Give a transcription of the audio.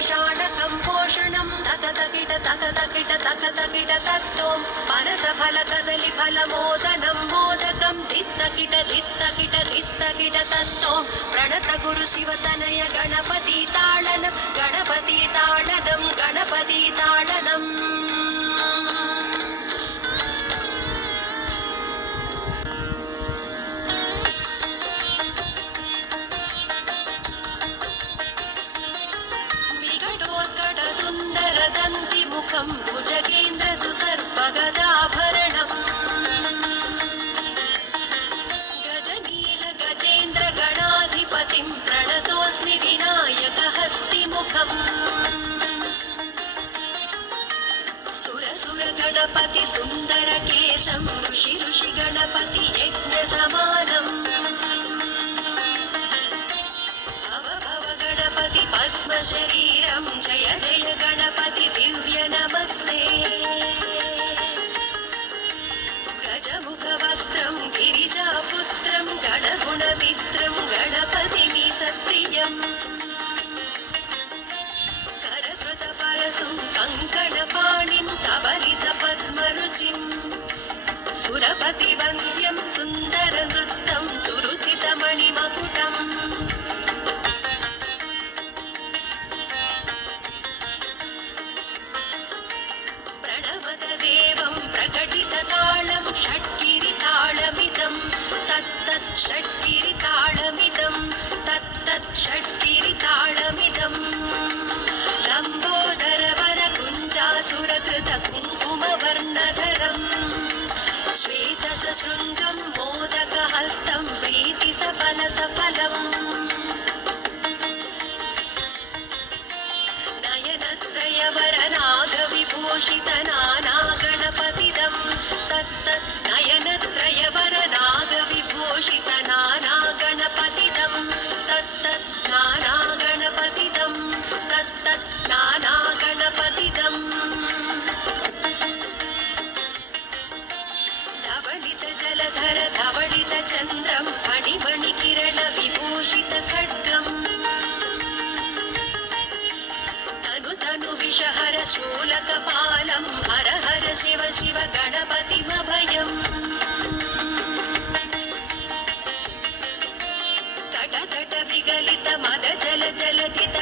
विषाणकं पोषणं तकतकिट तकतकिट तकतकिट तत्तों परसफलकदलिफलमोदनं मोदकं धित्तकिट धित्तकिट धित्तकिट तत्तो प्रणत गुरु शिवतनय गणपति ताडनं गणपति ताडनं गणपति ताडनं मुखं भुजगेन्द्र सुसर्पगदाभरणम् गजनील गजेन्द्र गणाधिपतिं प्रणतोऽस्मि विनायकहस्तिमुखम् सुरसुर गणपति सुन्दरकेशं ऋषि ऋषि गणपति यज्ञसमानम् गणपति पद्मशरीरं जय जय गणपति दिव्य नमस्ते गजमुखवक्त्रं गिरिजापुत्रं गणगुणमित्रं गणपतिं सप्रियम् करधृतपरशुं कङ्कणपाणिं कबलितपद्मरुचिं सुरपतिवन्द्यं सुन्दरनृत्तं सुरुचितमणिमकुटम् प्रकटितताళं षट्गिरिताళमिदं तत्तत् षट्गिरिताళमिदं तत्तत् षट्गिरिताళमिदं लम्बोदरवरकुञ्जासुरकृतकुङ्कुमवर्णधरं श्वेतसशृङ्गं मोदकहस्तं प्रीतिसफलसफलम् नयनत्रयवरनागविभूषितनाना गणपतिदं तत्तत् नयनत्रयवरनागविभूषितनाना गणपतिदं तत्तत् नाना गणपतिदं तत्तत् नाना गणपतिदं धवलित जलधर धवलित चन्द्रं फणिमणिकिरण विभूषित खड्गम् तनु विषहर शूलकपालं हर हर शिव शिव गणपतिमभयम् तट तट विगलित मद जल जलधित